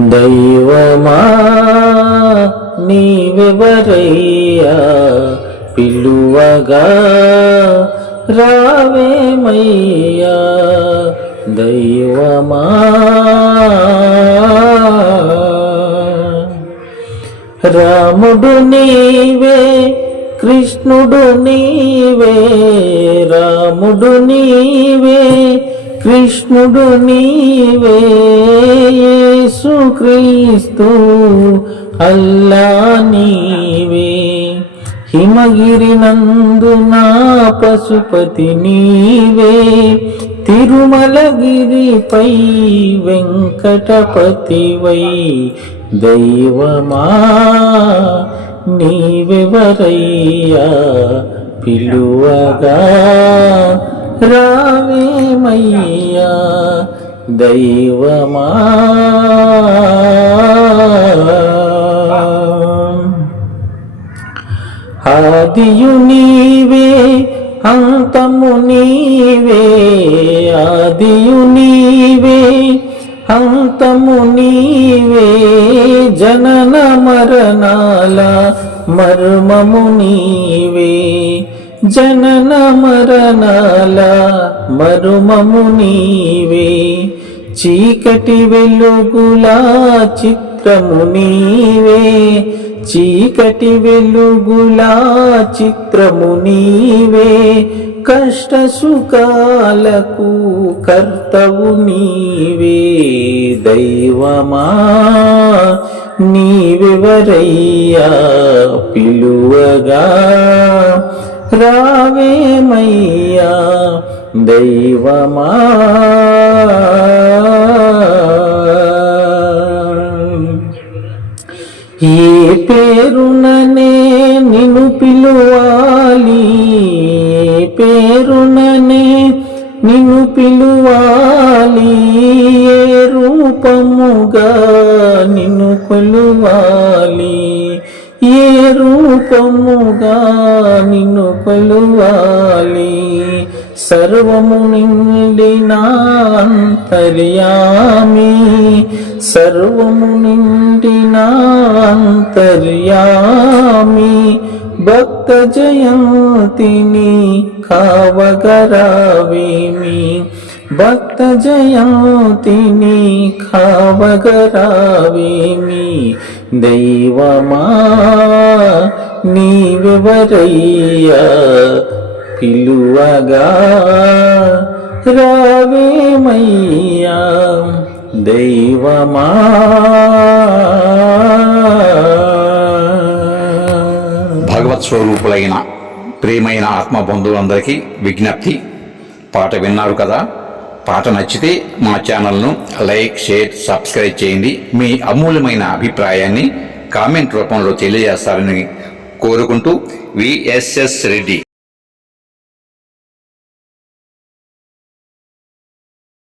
దైవమా నీవెవరయ్యా, పిలువగా రావేమయ్యా. దైవమా రాముడు నీవే, కృష్ణుడు నీవే. రాముడు నీవే, కృష్ణుడు నీవే. యేసుక్రీస్తు అల్లా నీవే. హిమగిరి నందునా పశుపతి నీవే. తిరుమలగిరిపై వెంకటపతివై. దైవమా నీవెవరయ్యా, పిలువగా రావేమయ్యా. దైవమా ఆదియు నీవే, అంతము నీవే. ఆదియు నీవే, అంతము నీవే. జనన మరణాల మర్మము నీవే. జనన మరణాల మర్మము నీవే. చీకటి వెలుగులా చిత్రము నీవే. చీకటి వెలుగులా చిత్రము నీవే. కష్ట సుఖాలకు కర్తవు నీవే. దైవమా నీవెవరయ్యా, పిలువగా రావేమయ్యా. దైవమా ఏ పేరుననే నిన్ను పిలువాలి. ఏ పేరుననే నిన్ను పిలువాలి. ఏ రూపముగా నిన్ను కొలువాలి. ఏ రూపముగా నిన్ను కొలువాలి. సర్వము నిండిన అంతర్యామి. సర్వము నిండిన అంతర్యామి. భక్త జయంతిని కావగరావేమి. భక్త జయంతిని కావగరావేమి. దైవమా నీవెవరయ్యా, పిలువగా రావేమయ్యా. దైవమా భగవత్ స్వరూపులైన ప్రియమైన ఆత్మ బంధువులందరికీ విజ్ఞప్తి. పాట విన్నారు కదా. పాట నచ్చితే మా ఛానల్ను లైక్, షేర్, సబ్స్క్రైబ్ చేయండి. మీ అమూల్యమైన అభిప్రాయాన్ని కామెంట్ రూపంలో తెలియజేస్తారని కోరుకుంటూ విఎస్ఎస్ రెడ్డి.